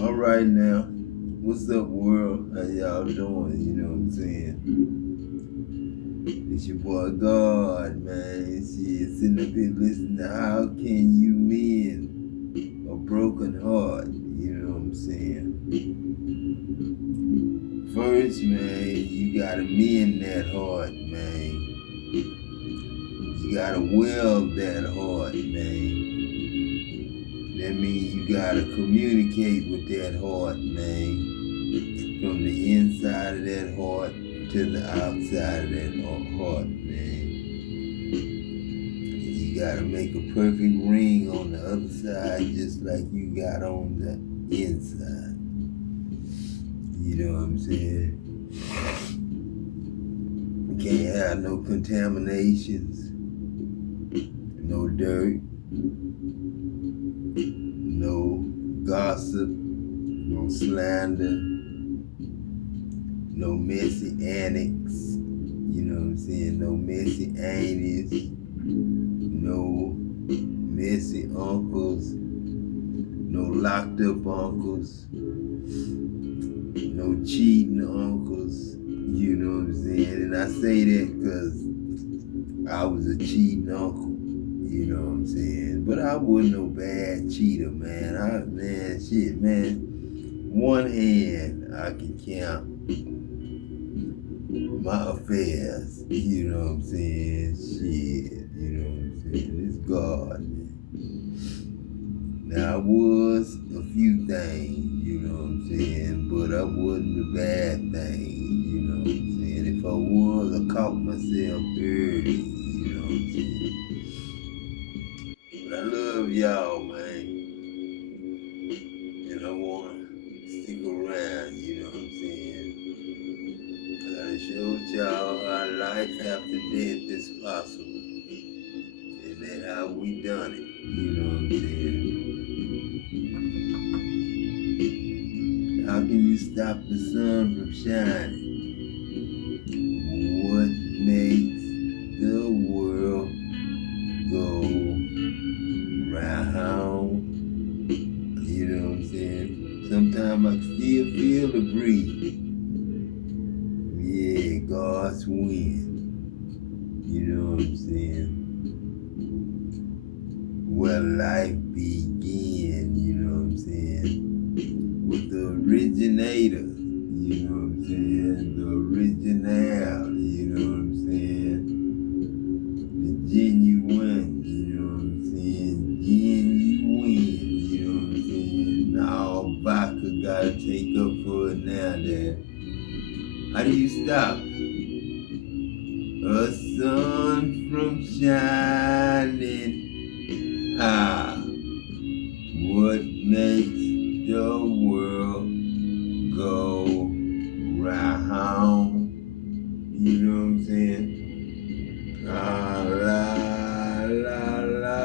All right now. What's up, world? How y'all doing? You know what I'm saying? It's your boy God, man. Shit, sitting up here listening to How Can You Mend a Broken Heart? You know what I'm saying? First, man, you gotta mend that heart, man. You gotta weld that heart, man. That means you gotta communicate with that heart, man. From the inside of that heart to the outside of that heart, man. You gotta make a perfect ring on the other side just like you got on the inside. You know what I'm saying? You can't have no contaminations, no dirt, no gossip, no slander, no messy annex. You know what I'm saying? No messy anus, no messy uncles, no locked up uncles, no cheating uncles. You know what I'm saying? And I say that because I was a cheating uncle. You know what I'm saying? But I wasn't no bad cheater, man. Man. One hand, I can count my affairs. You know what I'm saying? Shit. You know what I'm saying? It's God, man. Now I was a few things, you know what I'm saying, but I wasn't the bad thing, you know what I'm saying. If I was, I caught myself early, you know what I'm saying. But I love y'all, man, and I wanna stick around, you know what I'm saying. I done showed y'all how life after death is possible, and that's how we done it, you know what I'm saying. How can you stop the sun from shining? What makes the world go round? You know what I'm saying? Sometimes I still feel the breeze. Yeah, God's wind. You know what I'm saying? Where life began, you know what I'm saying? With the originator, you know what I'm saying? The original, you know what I'm saying? The genuine, you know what I'm saying? Genuine, you know what I'm saying? Now vodka gotta take up for it now, Dad. How do you stop a sun from shining? How? What makes the world go round? You know what I'm saying? La la la la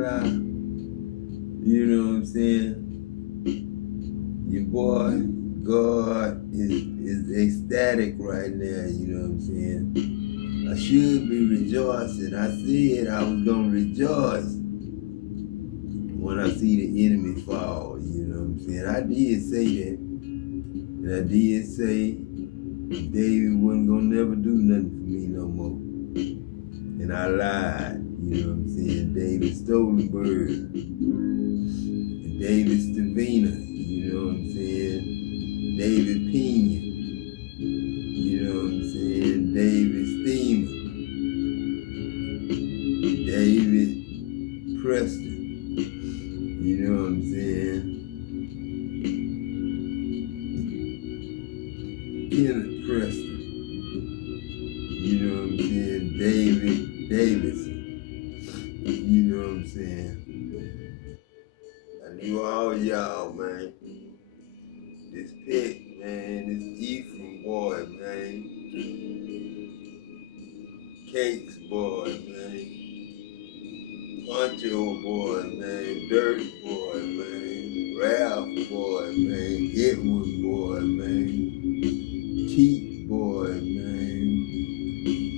la. You know what I'm saying? Your boy God is ecstatic right now. You know what I'm saying? I should be rejoicing. I said I was gonna rejoice when I see the enemy fall. You know what I'm saying? I did say that, and I did say David wasn't gonna never do nothing for me no more. And I lied, you know what I'm saying? David stole the bird. And David Stavina, you know what I'm saying? David Pena, you know what I'm saying? David Steamer, David Preston, you know what I'm saying? Kenneth Preston, you know what I'm saying? David Davidson, you know what I'm saying? I knew all y'all, man. This Pick, man, this Ephraim boy, man. Cakes boy, man. Poncho boy, man. Dirt boy, man. Ralph boy, man. Edwin boy, man. Keith boy, man.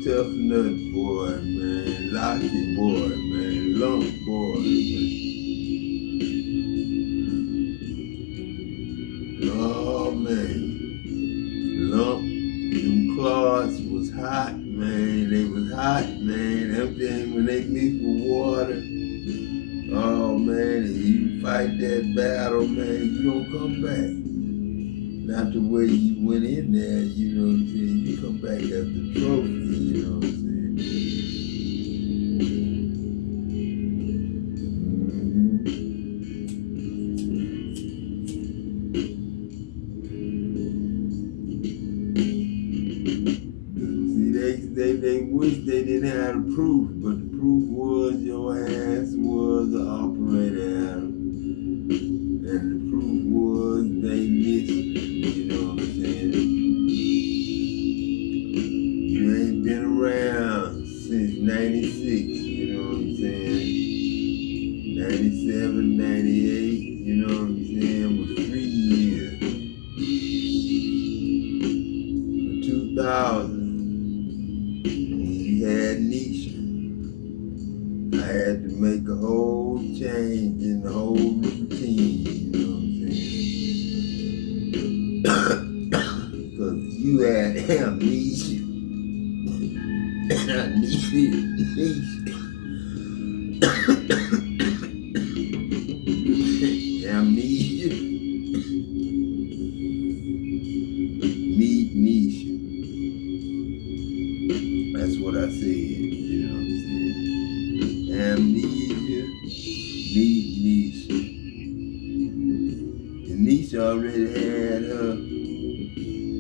Tough Nut boy, man. Locky boy, man. Lump boy, man. water. Oh man, if you fight that battle, man, you don't come back. Not the way you went in there, you know what I'm saying? You come back as the trophy, you know what I'm saying? See, they wish they didn't have the proof, but the proof was your ass was the operator, Adam. And the proof was they missed you, you know what I'm saying? You ain't been around since 96, you know what I'm saying? 97, 98, you know what I'm saying, was 3 years. For 2000, you had Nisha. I had to make a whole change in the whole routine, you know what I'm saying? Because you had amnesia. Amnesia. Amnesia. Meet Nisha. That's what I said, you know what I'm saying? Amnesia, meet Nisha. And Nisha already had her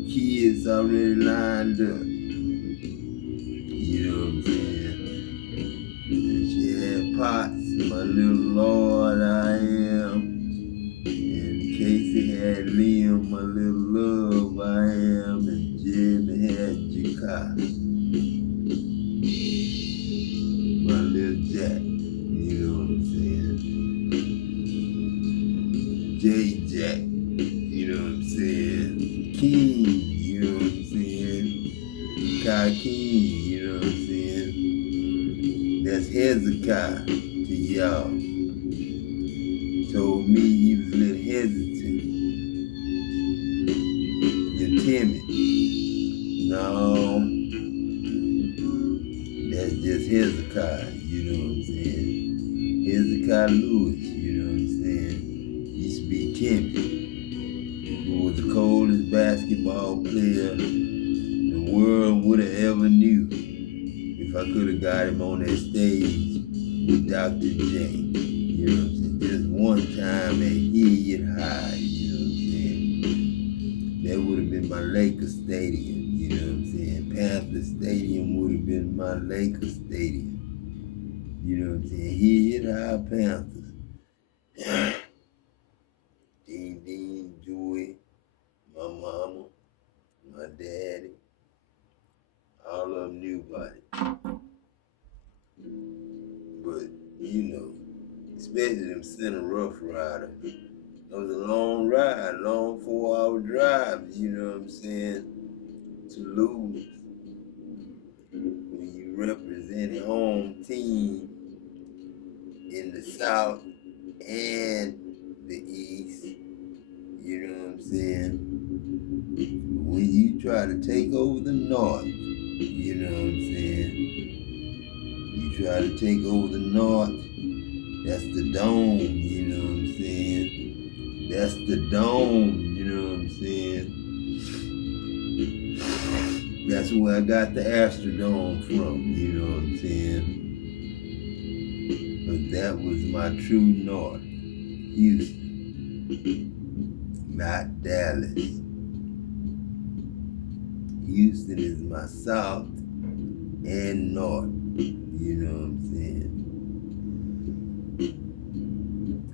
kids already lined up. You know what I'm saying? And she had Potts, my little Lord I am. And Casey had Liam, my little love I am. And Jeremy had Jakai, my little Jack. You know what I'm saying? J Jack. You know what I'm saying? King, you know what I'm saying? Kai King, you know what I'm saying? That's Hezekiah to y'all. Told me he was a little hesitant. You're timid. No, that's just Hezekiah, you know what I'm saying? Hezekiah Lewis, you know what I'm saying? Used to be timid. Who was the coldest basketball player the world would have ever knew if I could have got him on that stage with Dr. J. You know what I'm saying? Just one time at Hilliard High, you know what I'm saying? That would have been my Lakers Stadium, you know what I'm saying? Panther Stadium would have been my Lakers Stadium. You know what I'm saying? Hilliard High Panthers. Dean, Joey, my mama, my daddy, all of them knew about it. But, you know, especially them center rough riders. It was a long ride, long 4-hour drive, you know what I'm saying, to lose. When you represent a home team in the South and the East, you know what I'm saying? When you try to take over the North, you know what I'm saying? You try to take over the North, that's the dome, you know what I'm saying? That's the dome, you know what I'm saying? That's where I got the Astrodome from, you know what I'm saying? But that was my true north, Houston, not Dallas. Houston is my south and north, you know what I'm saying?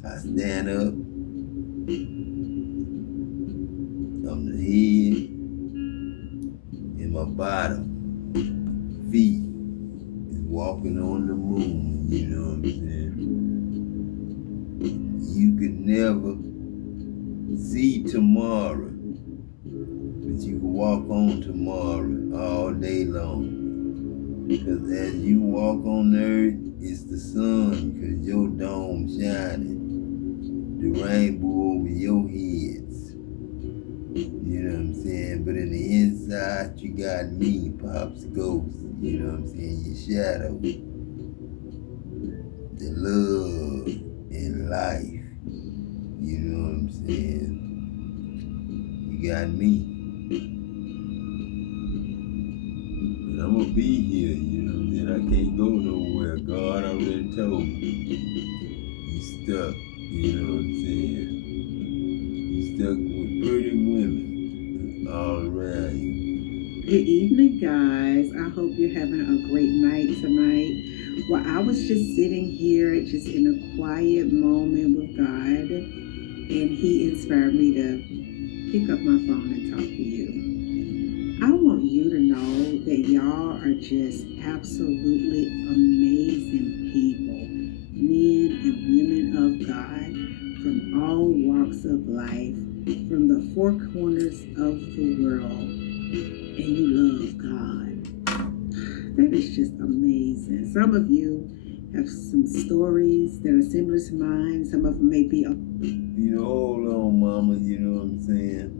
I stand up, I'm the head, and my bottom feet is walking on the moon, you know what I'm saying? You could never see tomorrow, but you can walk on tomorrow all day long. Because as you walk on earth, it's the sun, because your dome shining, the rainbow over your heads. You know what I'm saying? But in the inside, you got me, Pop's ghost. You know what I'm saying? Your shadow. The life. You know what I'm saying? You got me. But I'm gonna be here, you know what I'm saying? I can't go nowhere. God already told me. You stuck, you know what I'm saying? You stuck with pretty women all around you. Good evening, guys. I hope you're having a great night tonight. Well, I was just sitting here, just in a quiet moment with God, and He inspired me to pick up my phone and talk to you. I want you to know that y'all are just absolutely amazing people, men and women of God from all walks of life, from the four corners of the world, and you love God. That is just amazing. Some of you have some stories that are similar to mine. Some of them may be. You know, hold on, mama, you know what I'm saying?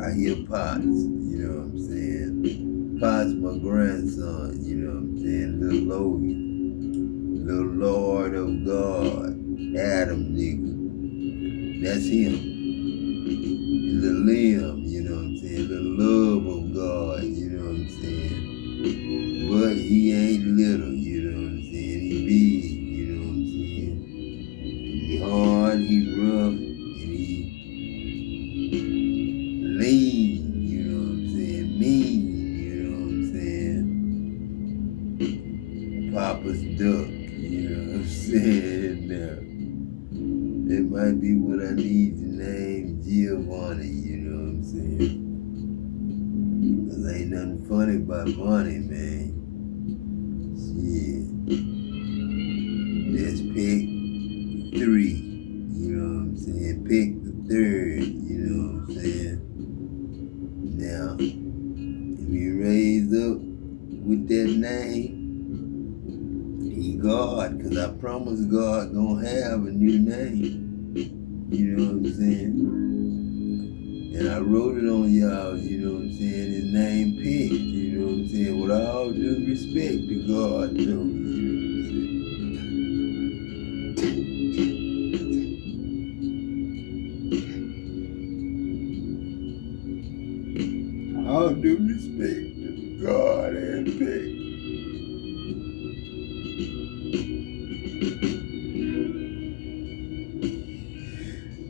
I hear Pots, you know what I'm saying? Pots, my grandson, you know what I'm saying? Little Logan, little Lord of God, Adam nigga. That's him. Little Liam, you know what I'm saying? Little love of God, you know what I'm saying? But he ain't little, you know what I'm saying? He big, you know what I'm saying? He hard, he rough, and he lean, you know what I'm saying? Mean, you know what I'm saying? Papa's duck, you know what I'm saying? Now, that might be what I need to name Giovanni, you know what I'm saying? Cause ain't nothing funny about Bonnie, man. Shit. Let's pick 3, you know what I'm saying? Pick the 3rd, you know what I'm saying? Now, if you raise up with that name, he God, cause I promised God gonna have a new name. You know what I'm saying? And I wrote it on y'all, you know what I'm saying? His name Pick, you know what I'm saying? With all due respect to God, though, you know what I'm saying? All due respect to God and Pick.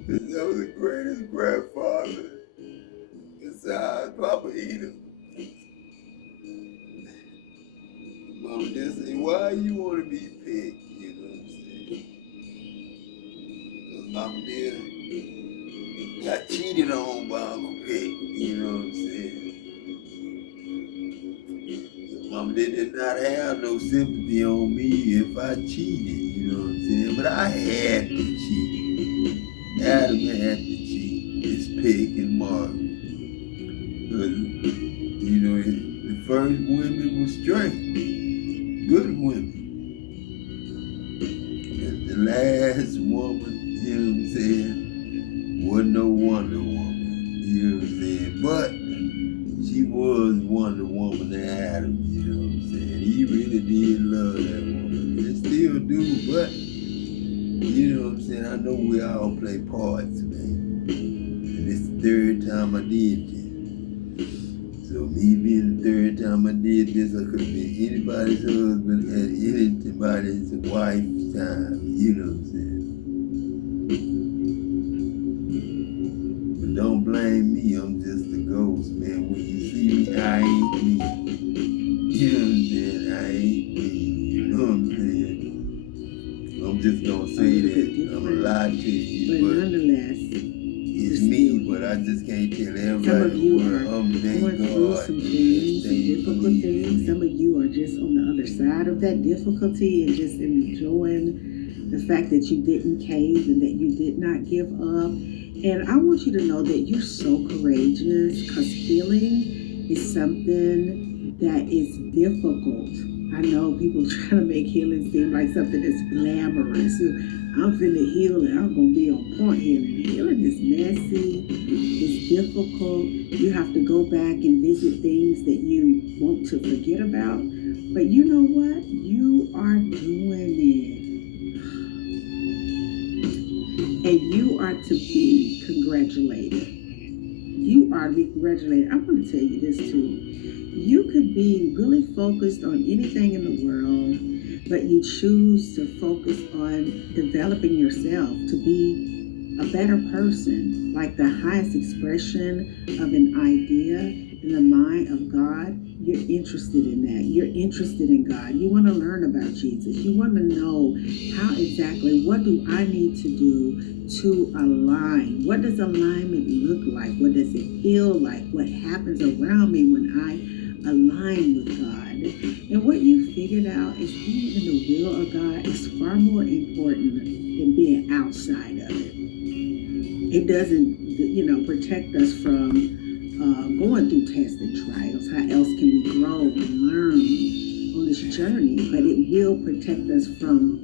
That was the greatest grandfather besides Papa Edom. Mama just say, why you want to be picked? You know what I'm saying? Because Mama did got cheated on by Uncle Pick. You know what I'm saying? Mama did not have no sympathy on me if I cheated. You know what I'm saying? But I had to cheat. Adam had to cheat. It's Pick and Margaret. But, you know, the first women were straight. Good women. And the last woman, you know what I'm saying, wasn't no Wonder Woman. You know what I'm saying? But she was Wonder Woman to Adam, you know what I'm saying? He really did love that woman. And still do, but you know what I'm saying? I know we all play parts, man. And it's the 3rd time I did this. So me being the 3rd time I did this, I could have been anybody's husband at anybody's wife's time. You know what I'm saying? But don't blame me. I'm just a ghost, man. When you see me, I ain't me. You know what I'm saying? I ain't me. You know what I'm saying? I'm just gonna say that. I'm gonna lie to you, but nonetheless, it's me, but I just can't tell everybody where I'm thank God. Some things, some difficult things. Some of you are just on the other side of that difficulty and just enjoying the fact that you didn't cave and that you did not give up. And I want you to know that you're so courageous because healing is something that is difficult. I know people trying to make healing seem like something that's glamorous. I'm finna heal and I'm gonna be on point healing. Healing is messy, it's difficult. You have to go back and visit things that you want to forget about. But you know what? You are doing it. And you are to be congratulated. You are to be congratulated. I want to tell you this too. You could be really focused on anything in the world, but you choose to focus on developing yourself to be a better person, like the highest expression of an idea in the mind of God. You're interested in that. You're interested in God. You want to learn about Jesus. You want to know how exactly, what do I need to do to align? What does alignment look like? What does it feel like? What happens around me when I align with God? And what you figured out is being in the will of God is far more important than being outside of it. It doesn't, protect us from going through tests and trials. How else can we grow and learn on this journey? But it will protect us from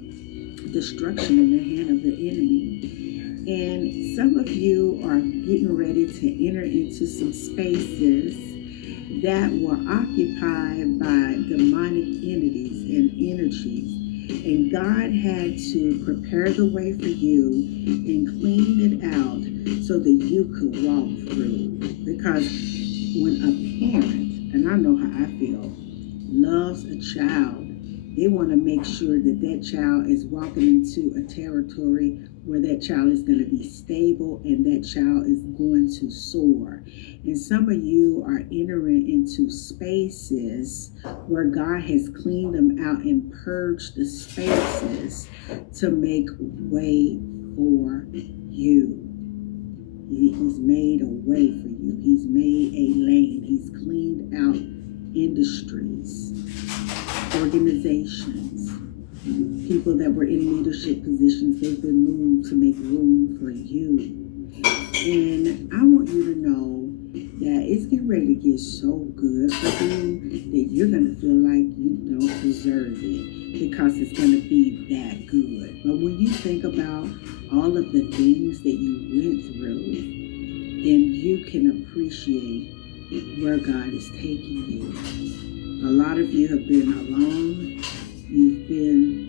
destruction in the hand of the enemy. And some of you are getting ready to enter into some spaces that were occupied by demonic entities and energies. And God had to prepare the way for you and clean it out so that you could walk through. Because when a parent, and I know how I feel, loves a child, they want to make sure that that child is walking into a territory where that child is going to be stable and that child is going to soar. And some of you are entering into spaces where God has cleaned them out and purged the spaces to make way for you. He's made a way for you. He's made a lane. He's cleaned out industries, organizations, people that were in leadership positions. They've been moved to make room for you. And I want you to know that it's getting ready to get so good for you that you're going to feel like you don't deserve it because it's going to be that good. But when you think about all of the things that you went through, then you can appreciate where God is taking you. A lot of you have been alone. You've been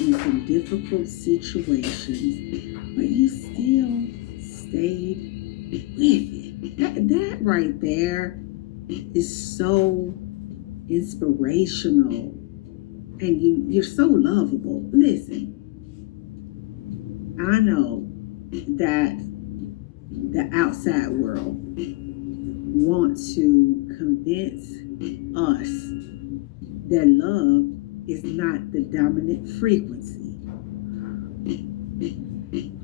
in some difficult situations, but you still stayed with it. That right there is so inspirational, and you're so lovable. Listen, I know that the outside world wants to convince us that love is not the dominant frequency.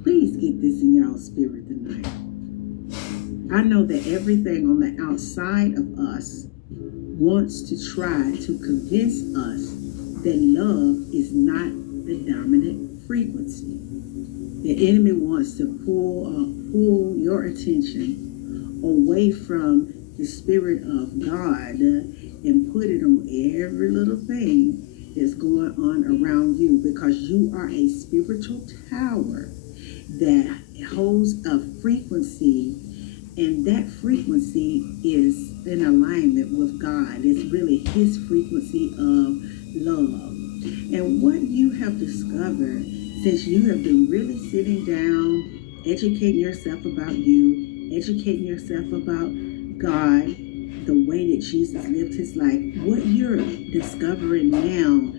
Please get this in y'all's spirit tonight. I know that everything on the outside of us wants to try to convince us that love is not the dominant frequency. The enemy wants to pull your attention away from the Spirit of God and put it on every little thing that's going on around you, because you are a spiritual tower that holds a frequency, and that frequency is in alignment with God. It's really His frequency of love. And what you have discovered, since you have been really sitting down, educating yourself about you, educating yourself about God, the way that Jesus lived His life, what you're discovering now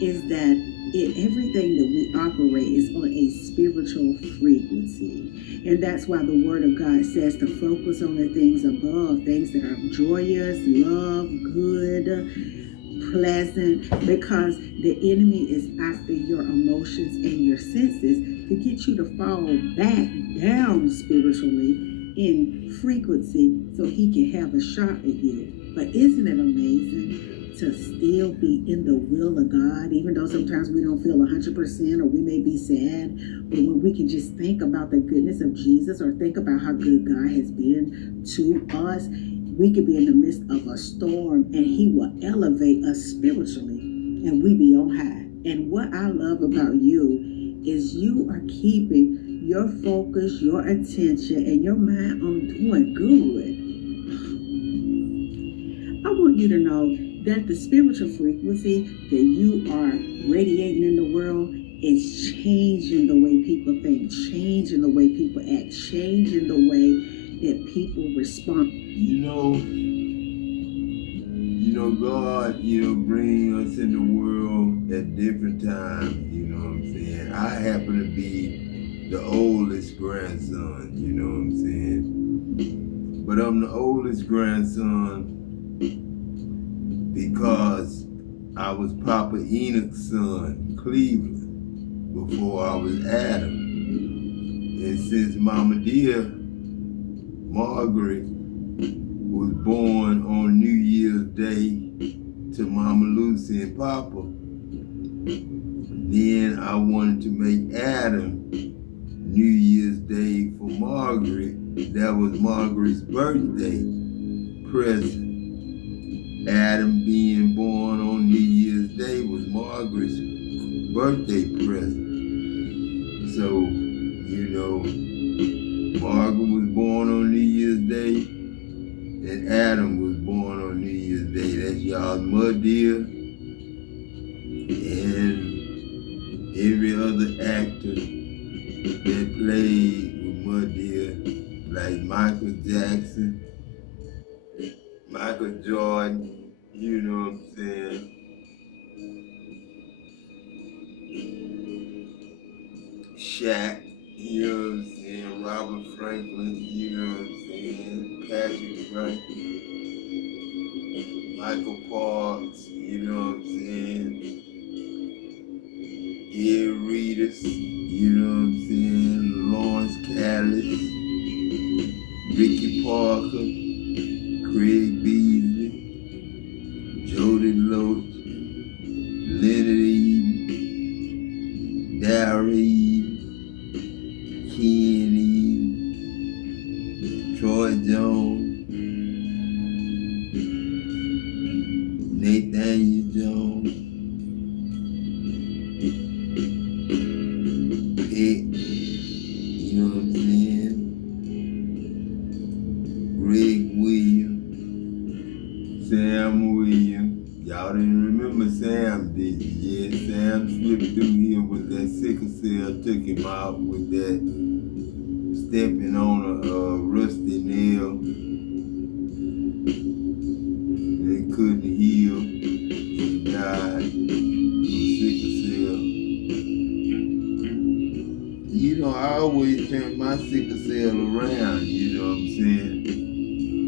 is that everything that we operate is on a spiritual frequency. And that's why the Word of God says to focus on the things above, things that are joyous, love, good, pleasant, because the enemy is after your emotions and your senses to get you to fall back down spiritually in frequency so he can have a shot at you. But isn't it amazing to still be in the will of God, even though sometimes we don't feel 100% or we may be sad, but when we can just think about the goodness of Jesus or think about how good God has been to us, we could be in the midst of a storm and he will elevate us spiritually and we be on high. And what I love about you is you are keeping your focus, your attention, and your mind on doing good. I want you to know that the spiritual frequency that you are radiating in the world It's changing the way people think, changing the way people act, changing the way that people respond. God, bring us in the world at different times, you know what I'm saying? I happen to be the oldest grandson, you know what I'm saying? But I'm the oldest grandson because I was Papa Enoch's son, Cleveland, before I was Adam. And since Mama dear, Margaret, was born on New Year's Day to Mama Lucy and Papa, then I wanted to make Adam New Year's Day for Margaret. That was Margaret's birthday present. Adam being born on New Year's Day was Margaret's birthday present. So, Margaret was born on New Year's Day, and Adam was born on New Year's Day. That's y'all's mother dear, and every other actor that played with mother dear, like Michael Jackson, Michael Jordan, you know what I'm saying? Shaq, you know what I'm saying? Robert Franklin, you know what I'm saying? Patrick Franklin, Michael Parks, you know what I'm saying? Ed Reedus, you know what I'm saying? Lawrence Callis, Ricky Parker, Craig Beasley, Jody Loach, Leonard Eden, Darrell Eden, Ken Eden, Troy Jones, Nathaniel Jones, Pitt, you know what I'm saying? Greg Williams, Sam Williams. Y'all didn't remember Sam, did you? Yeah, Sam slipped through here with that sickle cell, took him out with that stepping on a rusty nail. They couldn't heal. He died from sickle cell. I always turn my sickle cell around, you know what I'm saying?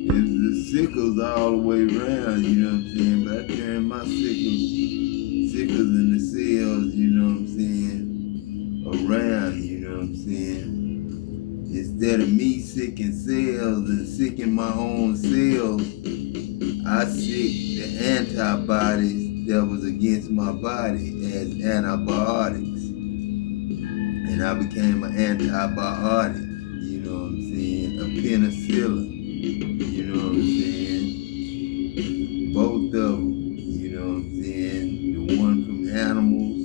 The sickles all the way around, you know what I'm saying? But I turn my sickles and the cells, you know what I'm saying, around, you know what I'm saying? Instead of me sicking cells and sicking my own cells, I sick the antibodies that was against my body as antibiotics. And I became an antibiotic, you know what I'm saying? A penicillin, you know what I'm saying? Both of them, you know what I'm saying? The one from animals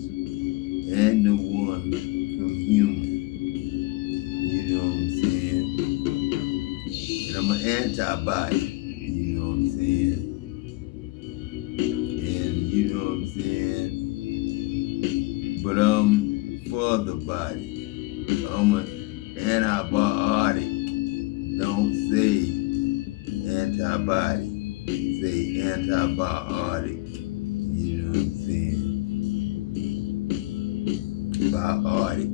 and the one from humans, you know what I'm saying? And I'm an antibody, you know what I'm saying? And you know what I'm saying? But for the body, I'm an antibiotic. Don't say antibody, say antibiotic. You know what I'm saying? Biotic.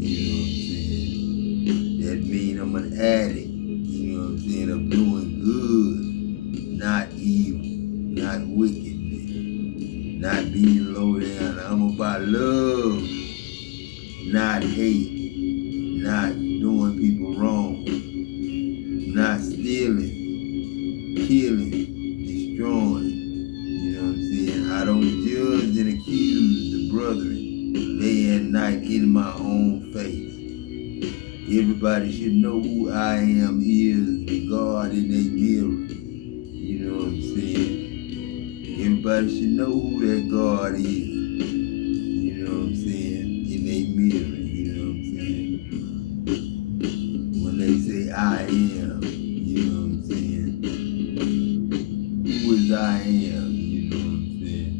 You know what I'm saying? That means I'm an addict. You know what I'm saying? Of doing good, not evil, not wickedness, not being low down. I'm about love, not hate, not doing people wrong, not stealing, killing, destroying. You know what I'm saying? I don't judge and accuse the brethren day and night in my own face. Everybody should know who I am is the God in their mirror. You know what I'm saying? Everybody should know who that God is. You know what I'm saying? In their mirror. You know what I'm saying? When they say I am, you know what I'm saying? Who is I am? You know what I'm saying?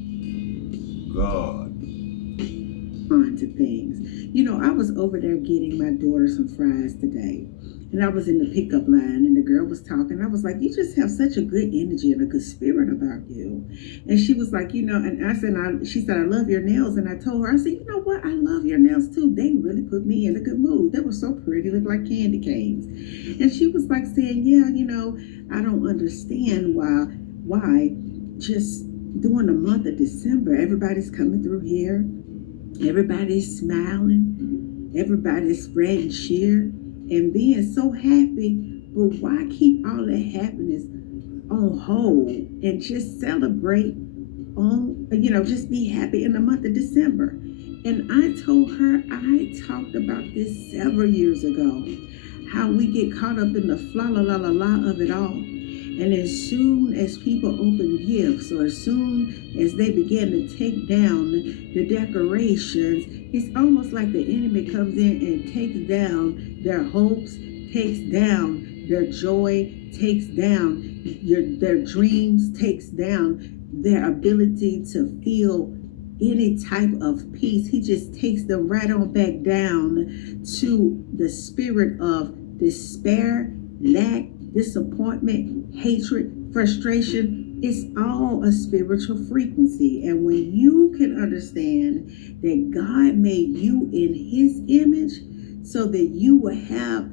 God. On to things. You know, I was over there getting my daughter some fries today. And I was in the pickup line and the girl was talking. I was like, you just have such a good energy and a good spirit about you. And she was like, you know, and I said, she said, I love your nails. And I told her, I said, you know what? I love your nails too. They really put me in a good mood. They were so pretty, looked like candy canes. And she was like saying, yeah, you know, I don't understand why just during the month of December, everybody's coming through here. Everybody's smiling. Everybody's spreading cheer and being so happy. But why keep all that happiness on hold and just celebrate on, you know, just be happy in the month of December? And I told her, I talked about this several years ago, how we get caught up in the fla la la la la of it all. And as soon as people open gifts, or as soon as they begin to take down the decorations, it's almost like the enemy comes in and takes down their hopes, takes down their joy, takes down their dreams, takes down their ability to feel any type of peace. He just takes them right on back down to the spirit of despair, lack, disappointment, hatred, frustration. It's all a spiritual frequency. And when you can understand that God made you in His image so that you will have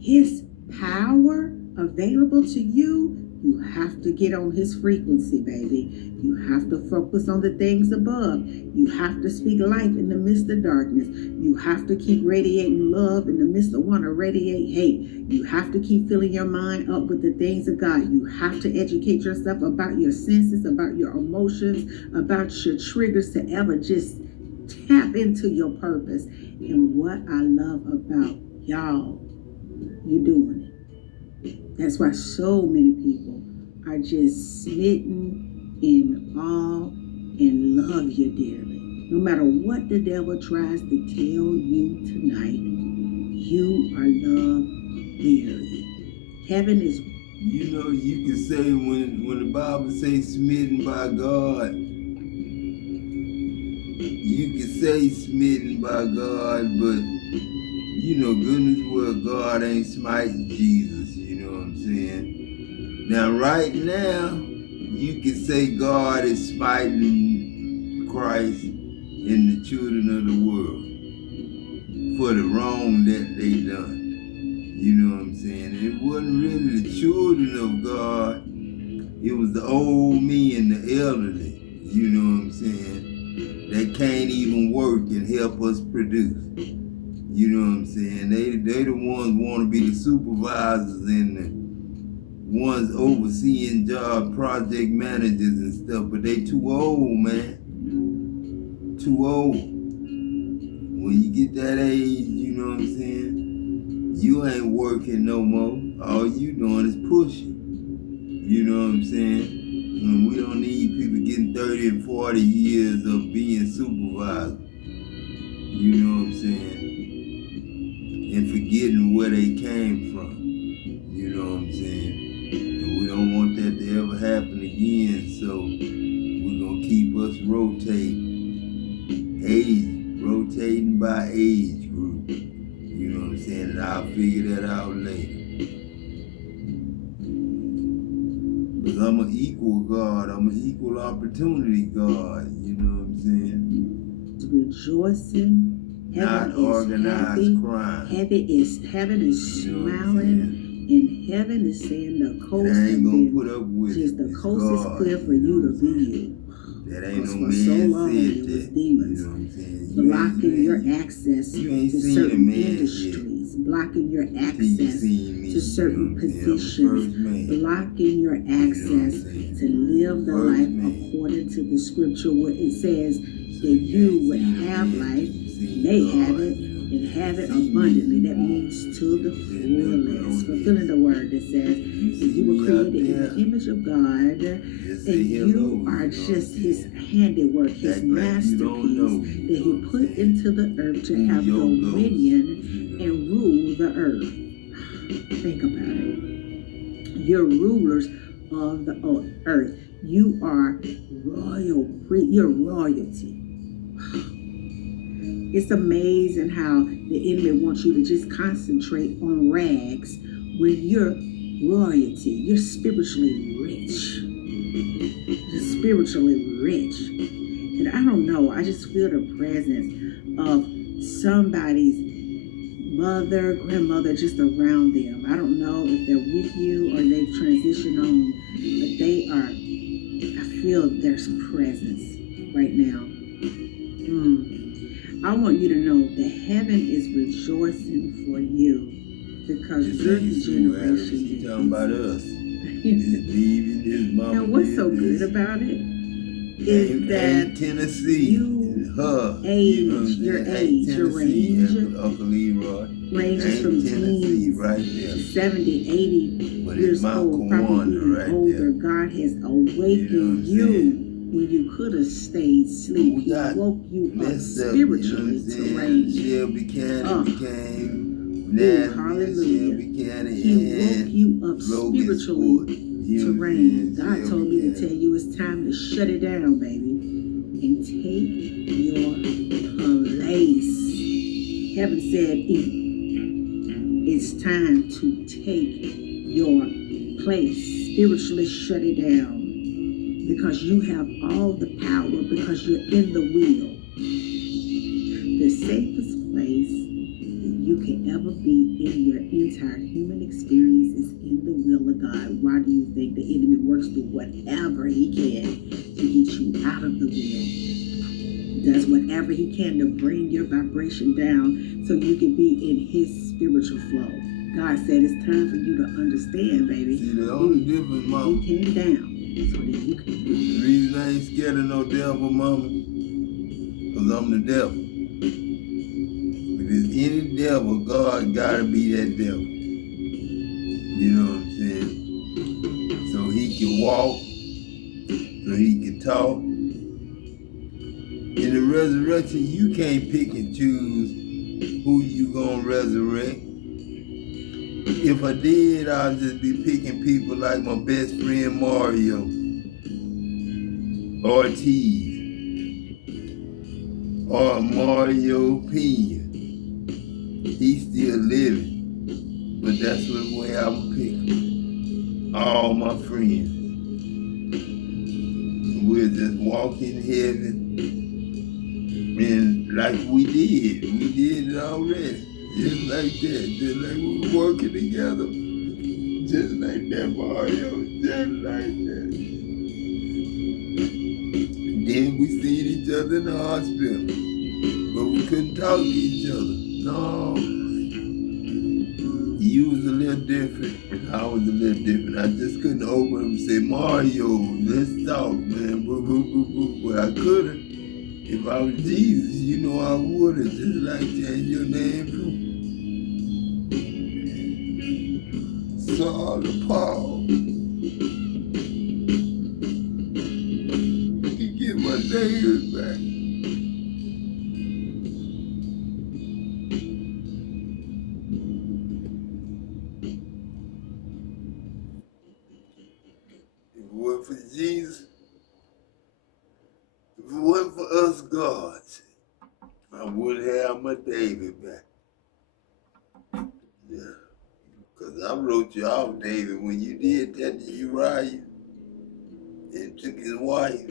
His power available to you, you have to get on His frequency, baby. You have to focus on the things above. You have to speak life in the midst of darkness. You have to keep radiating love in the midst of wanting to radiate hate. You have to keep filling your mind up with the things of God. You have to educate yourself about your senses, about your emotions, about your triggers to ever just tap into your purpose. And what I love about y'all, you're doing it. That's why so many people are just smitten in awe and love you dearly. No matter what the devil tries to tell you tonight, you are loved dearly. Heaven is. You know, you can say when the Bible says smitten by God, you can say smitten by God, but you know, goodness well, God ain't smiting Jesus, you know what I'm saying? Now, right now, you can say God is smiting Christ and the children of the world for the wrong that they done. You know what I'm saying? It wasn't really the children of God. It was the old men and the elderly, you know what I'm saying, that can't even work and help us produce. You know what I'm saying? They the ones want to be the supervisors and the ones overseeing job project managers and stuff, but they too old, man. Too old. When you get that age, you know what I'm saying, you ain't working no more. All you doing is pushing. You know what I'm saying? And we don't need people getting 30 and 40 years of being supervisors. You know what I'm saying? And forgetting where they came from. You know what I'm saying? And we don't want that to ever happen again, so we're going to keep us rotating by age group. You know what I'm saying? And I'll figure that out later. Because I'm an equal God. I'm an equal opportunity God. You know what I'm saying? Rejoicing. Not organized crime. Heaven is smiling. And heaven is saying the coast ain't gonna put up with just it. The coast is clear for you to be you. That ain't no for man so long said it was that. demons, You know what I'm saying? blocking your access to certain industries, blocking your access to certain positions, blocking your access to live the life according to the scripture where it says that you would have life, may have it, and have it abundantly. That means to the fullest. Fulfilling the word that says that you were created in the image of God, and you are just His handiwork, His masterpiece that He put into the earth to have dominion and rule the earth. Think about it. You're rulers of the earth. You are you're royalty. It's amazing how the enemy wants you to just concentrate on rags when you're royalty. You're spiritually rich. You're spiritually rich. And I don't know, I just feel the presence of somebody's mother, grandmother just around them. I don't know if they're with you or they've transitioned on, but they are, I feel there's presence right now. I want you to know that heaven is rejoicing for you because your generation is talking about us. And what's so good about it is that Tennessee, your age, your range, Uncle Leroy, ranges from teens right to 70, 80 years old, probably even right older. God has awakened you when you could have stayed asleep. He woke you up spiritually to reign. Shelby Cannon became hallelujah. He woke you up spiritually to reign. God told me to tell you it's time to shut it down, baby, and take your place. Heaven said it's time to take your place. Spiritually shut it down because you have all the power because you're in the will. The safest place you can ever be in your entire human experience is in the will of God. Why do you think the enemy works through whatever he can to get you out of the will? He does whatever he can to bring your vibration down so you can be in his spiritual flow. God said it's time for you to understand, baby. See, the only difference, Mama, he came down so that you can. The reason I ain't scared of no devil, Mama, because I'm the devil. If it's any devil, God gotta be that devil. You know what I'm saying? So he can walk, so he can talk. In the resurrection, you can't pick and choose who you gonna resurrect. If I did, I'd just be picking people like my best friend Mario Ortiz or Mario Pena. He's still living, but that's the way I would pick all my friends. We'll just walk in heaven, and like we did it already, just like that, just like we were working together, just like that, Mario, just like that. Then we seen each other in the hospital, but we couldn't talk to each other. No, you was a little different, and I was a little different. I just couldn't open up and say, Mario, let's talk, man. But I couldn't. If I was Jesus, you know I would have just like change your name from Saul to Paul. You get my name back. If it weren't for Jesus, if it weren't for us gods, I would have my David back. Yeah. Because I wrote you off, David, when you did that to Uriah and took his wife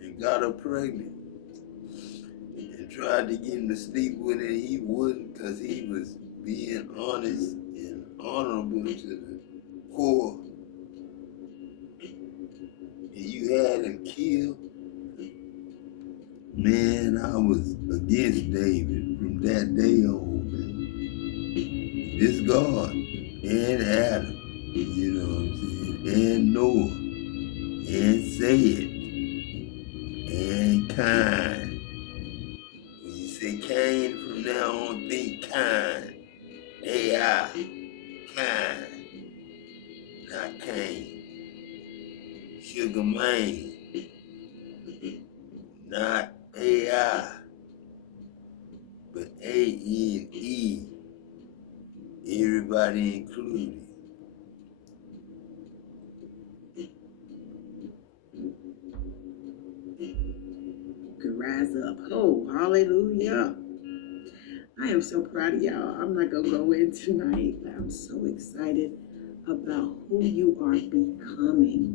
and got her pregnant and tried to get him to sleep with her. He wouldn't because he was being honest and honorable to the core. And you had him killed. Man, I was against David from that day on, man. This God and Adam, you know what I'm saying, and Noah, and Seth, and Cain. When you say Cain, from now on, think Cain. A-I, Cain, not Cain. Sugar Man, not A-I, but A-N-E, everybody included. Could rise up. Oh, hallelujah. I am so proud of y'all. I'm not gonna go in tonight, but I'm so excited about who you are becoming,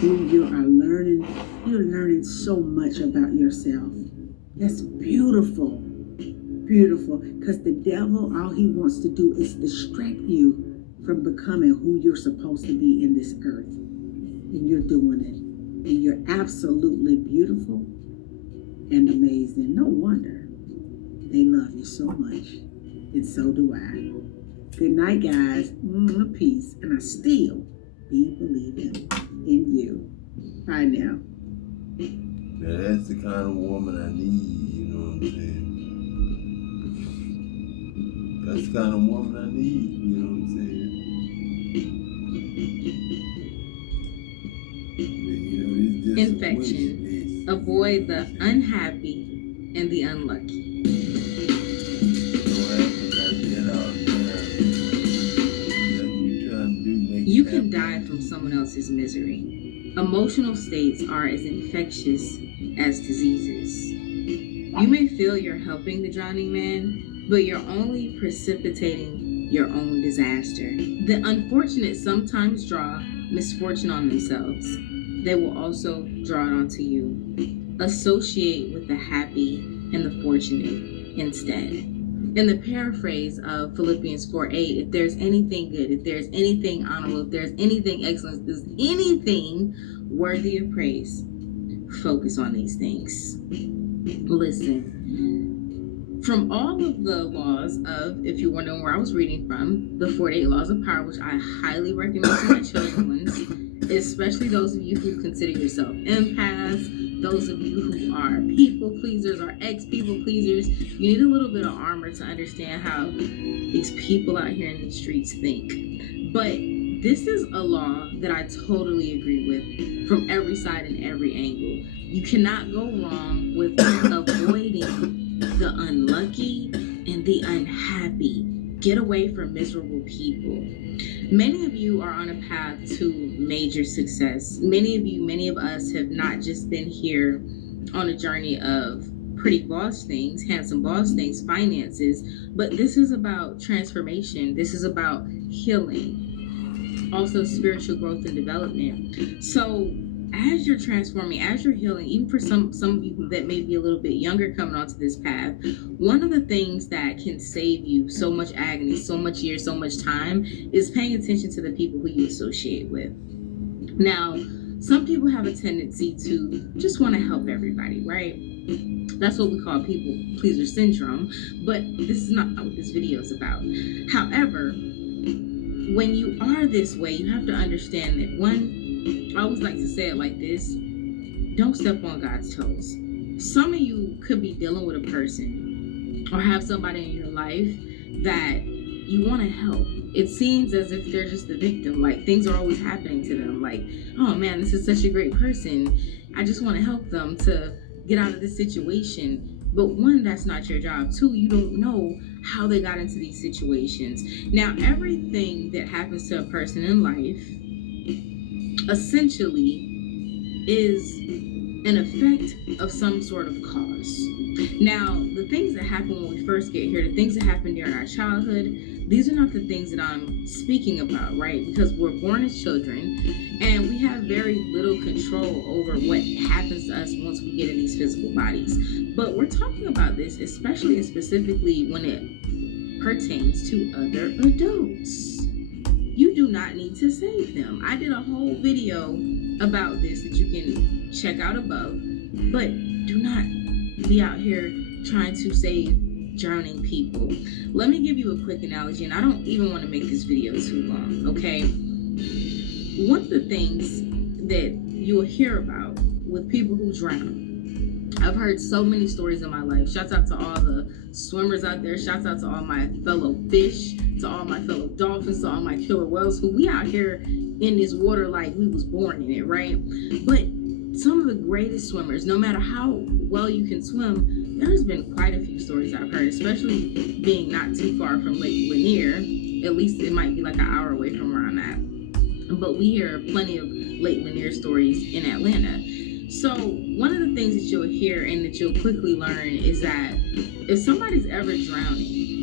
who you are learning. You're learning so much about yourself. That's beautiful. Beautiful. Because the devil, all he wants to do is distract you from becoming who you're supposed to be in this earth. And you're doing it. And you're absolutely beautiful and amazing. No wonder they love you so much. And so do I. Good night, guys. Peace. And I still be believing in you. Bye now. Now that's the kind of woman I need, you know what I'm saying? That's the kind of woman I need, you know what I'm saying? But, it's just infection. Avoid the unhappy and the unlucky. You can die from someone else's misery. Emotional states are as infectious as diseases. You may feel you're helping the drowning man, but you're only precipitating your own disaster. The unfortunate sometimes draw misfortune on themselves. They will also draw it onto you. Associate with the happy and the fortunate instead. In the paraphrase of Philippians 4:8, if there's anything good, if there's anything honorable, if there's anything excellent, if there's anything worthy of praise, focus on these things. Listen, from all of the laws of, if you're wondering where I was reading from, the 48 Laws of Power, which I highly recommend to my children ones, especially those of you who consider yourself empaths, those of you who are people pleasers or ex-people pleasers, you need a little bit of armor to understand how these people out here in the streets think. But this is a law that I totally agree with from every side and every angle. You cannot go wrong with avoiding the unlucky and the unhappy. Get away from miserable people. Many of you are on a path to major success. Many of us have not just been here on a journey of pretty boss things, handsome boss things, finances, but this is about transformation. This is about healing, also spiritual growth and development. So as you're transforming, as you're healing, even for some of you that may be a little bit younger coming onto this path, one of the things that can save you so much agony, so much years, so much time is paying attention to the people who you associate with. Now, some people have a tendency to just want to help everybody, right? That's what we call people pleaser syndrome, but this is not what this video is about. However, when you are this way, you have to understand that one, I always like to say it like this: don't step on God's toes. Some of you could be dealing with a person or have somebody in your life that you want to help. It seems as if they're just the victim, like things are always happening to them, like, oh man, this is such a great person, I just want to help them to get out of this situation. But one, that's not your job. Two, you don't know how they got into these situations. Now, everything that happens to a person in life essentially is an effect of some sort of cause. Now, the things that happen when we first get here, the things that happen during our childhood, these are not the things that I'm speaking about, right? Because we're born as children and we have very little control over what happens to us once we get in these physical bodies. But we're talking about this especially and specifically when it pertains to other adults. You do not need to save them. I did a whole video about this that you can check out above, but do not be out here trying to save drowning people. Let me give you a quick analogy, and I don't even want to make this video too long, okay? One of the things that you'll hear about with people who drown, I've heard so many stories in my life. Shouts out to all the swimmers out there. Shouts out to all my fellow fish, to all my fellow dolphins, to all my killer whales, who we out here in this water like we was born in it, right? But some of the greatest swimmers, no matter how well you can swim, there's been quite a few stories I've heard, especially being not too far from Lake Lanier. At least it might be like an hour away from where I'm at. But we hear plenty of Lake Lanier stories in Atlanta. So one of the things that you'll hear and that you'll quickly learn is that if somebody's ever drowning,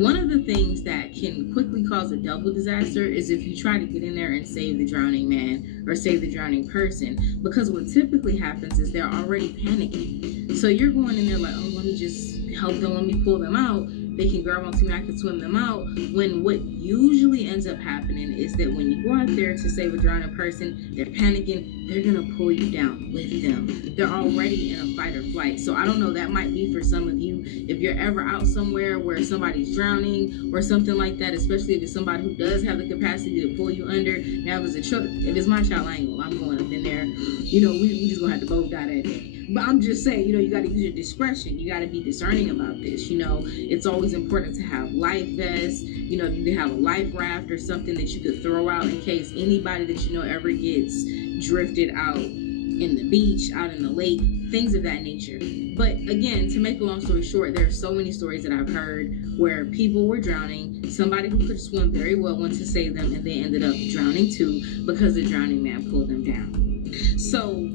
one of the things that can quickly cause a double disaster is if you try to get in there and save the drowning man or save the drowning person, because what typically happens is they're already panicking. So you're going in there like, oh, let me just help them, let me pull them out. They can grab onto me, I can swim them out. When what usually ends up happening is that when you go out there to save a drowning person, they're panicking, they're gonna pull you down with them. They're already in a fight or flight. So I don't know, that might be for some of you. If you're ever out somewhere where somebody's drowning or something like that, especially if it's somebody who does have the capacity to pull you under. Now, if it's my child, I'm going up in there. We just gonna have to both die that day. But I'm just saying, you got to use your discretion. You got to be discerning about this. It's always important to have life vests. You can have a life raft or something that you could throw out in case anybody that ever gets drifted out in the beach, out in the lake, things of that nature. But again, to make a long story short, there are so many stories that I've heard where people were drowning. Somebody who could swim very well went to save them, and they ended up drowning too because the drowning man pulled them down. So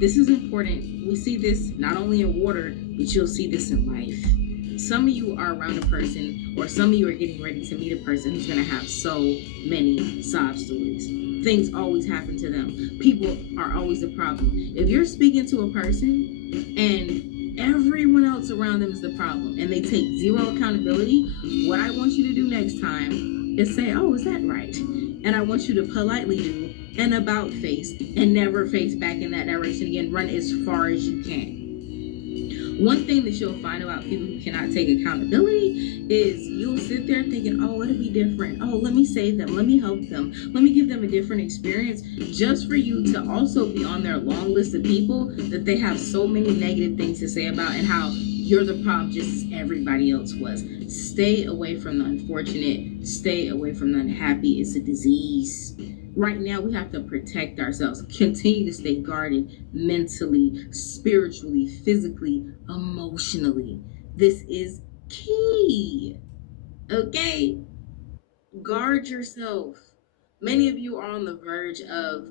this is important. We see this not only in water, but you'll see this in life. Some of you are around a person, or some of you are getting ready to meet a person who's going to have so many sob stories. Things always happen to them. People are always the problem. If you're speaking to a person and everyone else around them is the problem and they take zero accountability, what I want you to do next time is say, oh, is that right? And I want you to politely do an about face and never face back in that direction again. Run as far as you can. One thing that you'll find about people who cannot take accountability is you'll sit there thinking, oh, it'll be different. Oh, let me save them. Let me help them. Let me give them a different experience, just for you to also be on their long list of people that they have so many negative things to say about, and how you're the problem just as everybody else was. Stay away from the unfortunate. Stay away from the unhappy. It's a disease. Right now, we have to protect ourselves. Continue to stay guarded mentally, spiritually, physically, emotionally. This is key. Okay? Guard yourself. Many of you are on the verge of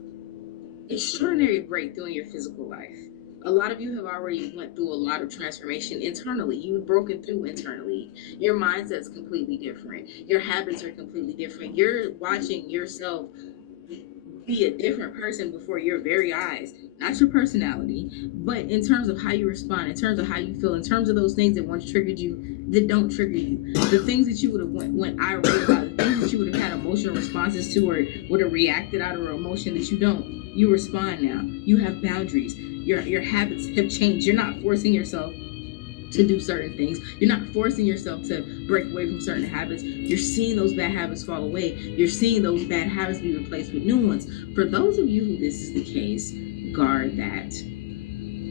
extraordinary breakthrough in your physical life. A lot of you have already went through a lot of transformation internally. You've broken through internally. Your mindset's completely different. Your habits are completely different. You're watching yourself be a different person before your very eyes. Not your personality, but in terms of how you respond, in terms of how you feel, in terms of those things that once triggered you, that don't trigger you. The things that you would have went irate about, the things that you would have had emotional responses to, or would have reacted out of an emotion that you don't. You respond now. You have boundaries. Your habits have changed. You're not forcing yourself to do certain things. You're not forcing yourself to break away from certain habits. You're seeing those bad habits fall away. You're seeing those bad habits be replaced with new ones. For those of you who this is the case, guard that.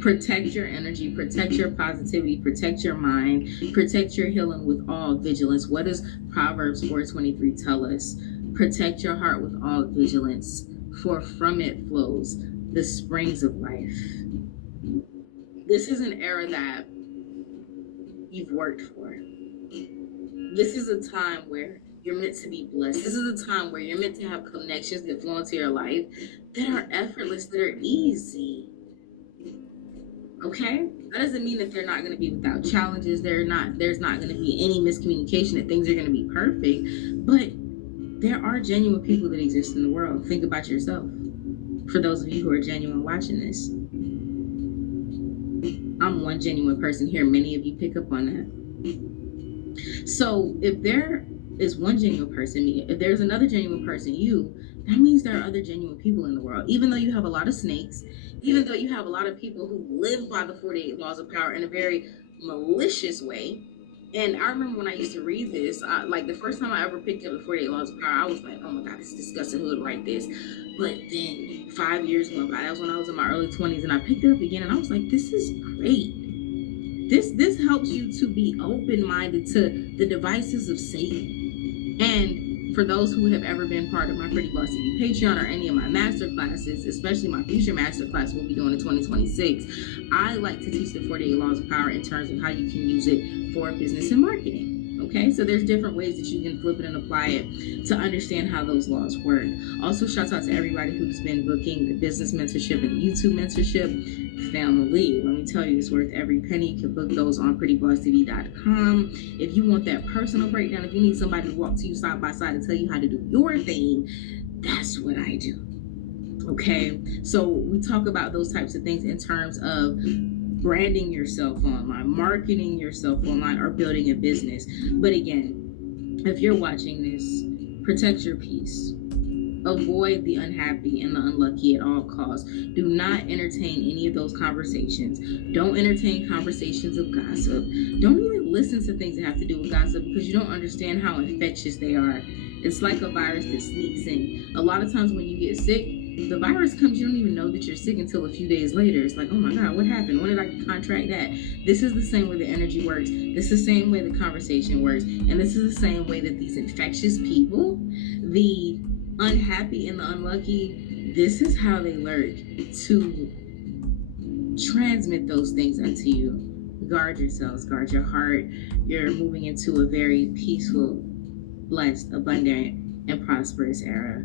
Protect your energy, protect your positivity, protect your mind, protect your healing with all vigilance. What does Proverbs 4:23 tell us? Protect your heart with all vigilance, for from it flows the springs of life. This is an era that you've worked for. This is a time where you're meant to be blessed. This is a time where you're meant to have connections that flow into your life that are effortless, that are easy. Okay? That doesn't mean that they're not going to be without challenges. There's not going to be any miscommunication, that things are going to be perfect. But there are genuine people that exist in the world. Think about yourself. For those of you who are genuine watching this, I'm one genuine person here. Many of you pick up on that. So if there is one genuine person, if there's another genuine person, that means there are other genuine people in the world. Even though you have a lot of snakes, even though you have a lot of people who live by the 48 laws of power in a very malicious way. And I remember when I used to read this, like the first time I ever picked up the 48 laws of power, I was like, oh my God, this is disgusting. Who would write this? But then 5 years went by. That was when I was in my early 20s, and I picked it up again, and I was like, this is great. This helps you to be open-minded to the devices of Satan. And for those who have ever been part of my Pretty Boss TV Patreon or any of my master classes, especially my future master class we'll be doing in 2026, I like to teach the 48 laws of power in terms of how you can use it for business and marketing. Okay, so there's different ways that you can flip it and apply it to understand how those laws work. Also, shout out to everybody who's been booking the business mentorship and YouTube mentorship. Family, let me tell you, it's worth every penny. You can book those on prettybossTV.com. If you want that personal breakdown, if you need somebody to walk to you side by side and tell you how to do your thing, that's what I do. Okay, so we talk about those types of things in terms of branding yourself online, marketing yourself online, or building a business. But again, if you're watching this, protect your peace. Avoid the unhappy and the unlucky at all costs. Do not entertain any of those conversations. Don't entertain conversations of gossip. Don't even listen to things that have to do with gossip, because you don't understand how infectious they are. It's like a virus that sneaks in. A lot of times when you get sick, the virus comes, you don't even know that you're sick until a few days later. It's like, oh my God, what happened? When did I contract that? This is the same way the energy works. This is the same way the conversation works. And this is the same way that these infectious people, the unhappy and the unlucky, this is how they lurk to transmit those things unto you. Guard yourselves, guard your heart. You're moving into a very peaceful, blessed, abundant, and prosperous era.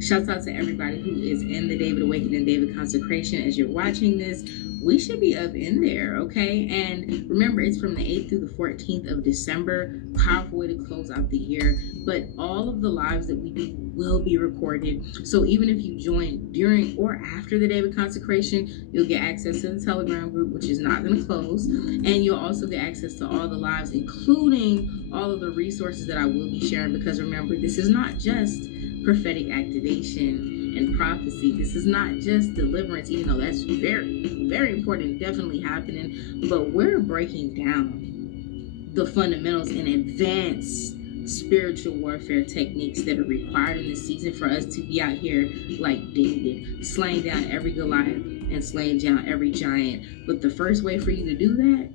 Shouts out to everybody who is in the David Awakening and David Consecration. As you're watching this, we should be up in there, okay? And remember, it's from the 8th through the 14th of December. Powerful way to close out the year. But all of the lives that we do will be recorded. So even if you join during or after the David Consecration, you'll get access to the Telegram group, which is not going to close. And you'll also get access to all the lives, including all of the resources that I will be sharing. Because remember, this is not just prophetic activation and prophecy. This is not just deliverance, even though that's very, very important, definitely happening. But we're breaking down the fundamentals and advanced spiritual warfare techniques that are required in this season for us to be out here like David, slaying down every Goliath and slaying down every giant. But the first way for you to do that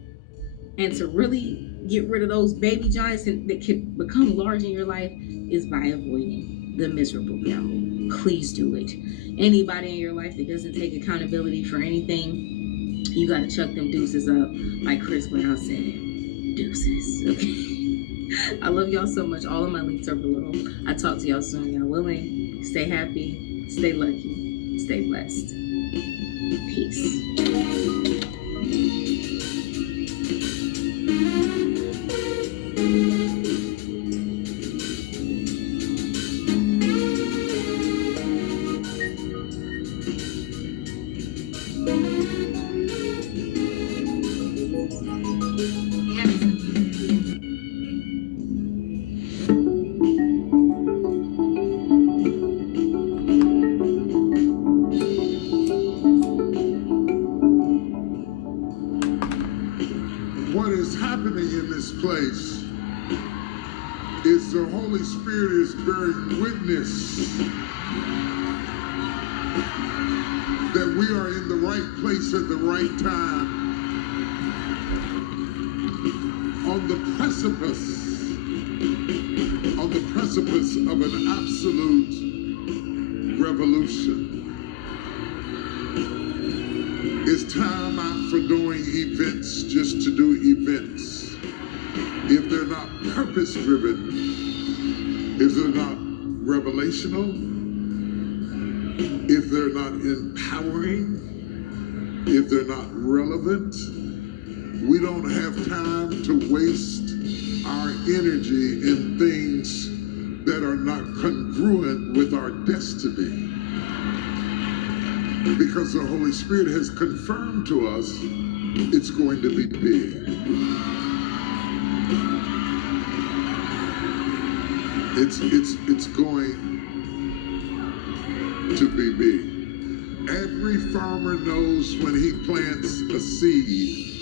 and to really get rid of those baby giants that can become large in your life is by avoiding the miserable family. Please do it. Anybody in your life that doesn't take accountability for anything, you gotta chuck them deuces up, like Chris Brown said. Deuces, okay? I love y'all so much. All of my links are below. I talk to y'all soon, y'all willing. Stay happy, stay lucky, stay blessed. Peace. What is happening in this place is the Holy Spirit is bearing witness that we are in the right place at the right time, on the precipice of an absolute revolution. It's time out for doing events just to do events. If they're not purpose-driven, if they're not revelational, if they're not empowering, if they're not relevant, we don't have time to waste our energy in things that are not congruent with our destiny. Because the Holy Spirit has confirmed to us it's going to be big. It's going to be big. Every farmer knows when he plants a seed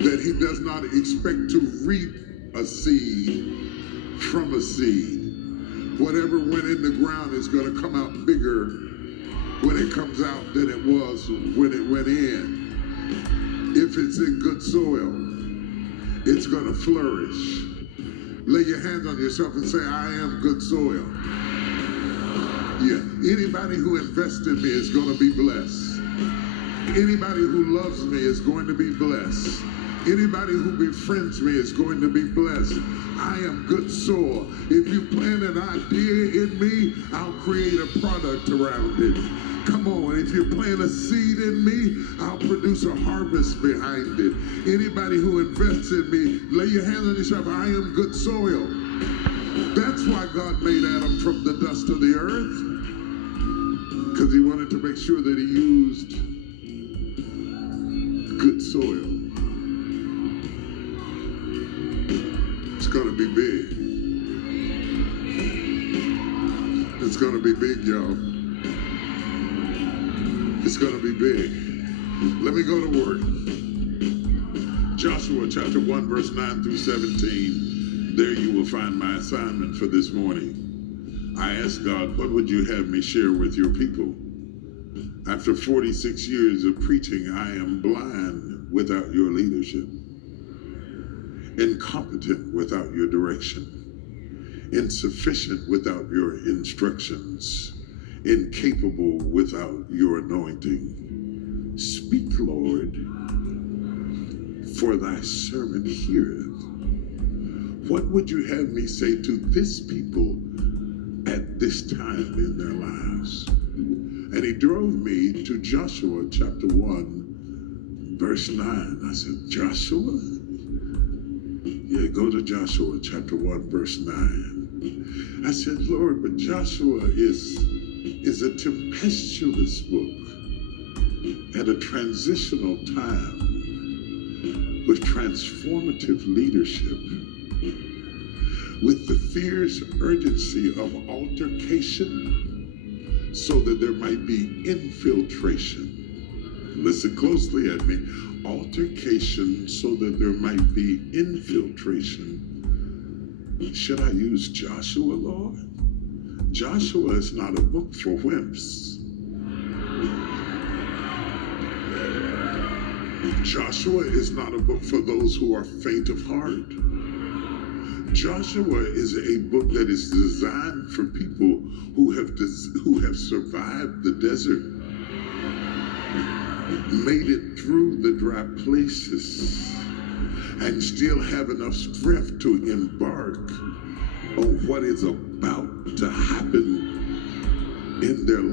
that he does not expect to reap a seed from a seed. Whatever went in the ground is going to come out bigger when it comes out than it was when it went in. If it's in good soil, it's going to flourish. Lay your hands on yourself and say, I am good soil. Yeah, anybody who invests in me is going to be blessed. Anybody who loves me is going to be blessed. Anybody who befriends me is going to be blessed. I am good soil. If you plant an idea in me, I'll create a product around it. Come on, if you plant a seed in me, I'll produce a harvest behind it. Anybody who invests in me, lay your hand on yourself. I am good soil. That's why God made Adam from the dust of the earth, because he wanted to make sure that he used good soil. It's going to be big. It's going to be big, y'all. It's going to be big. Let me go to work. Joshua chapter 1, verse 9 through 17. There you will find my assignment for this morning. I asked God, what would you have me share with your people? After 46 years of preaching, I am blind without your leadership, incompetent without your direction, insufficient without your instructions, incapable without your anointing. Speak, Lord, for thy servant heareth. What would you have me say to this people at this time in their lives? And he drove me to Joshua chapter 1, verse 9. I said, Joshua? Yeah, go to Joshua chapter 1, verse 9. I said, Lord, but Joshua is a tempestuous book at a transitional time with transformative leadership, with the fierce urgency of altercation so that there might be infiltration. Listen closely at me. Altercation so that there might be infiltration. Should I use Joshua, Lord? Joshua is not a book for wimps. Joshua is not a book for those who are faint of heart. Joshua is a book that is designed for people who have survived the desert, made it through the dry places, and still have enough strength to embark on what is about to happen in their life.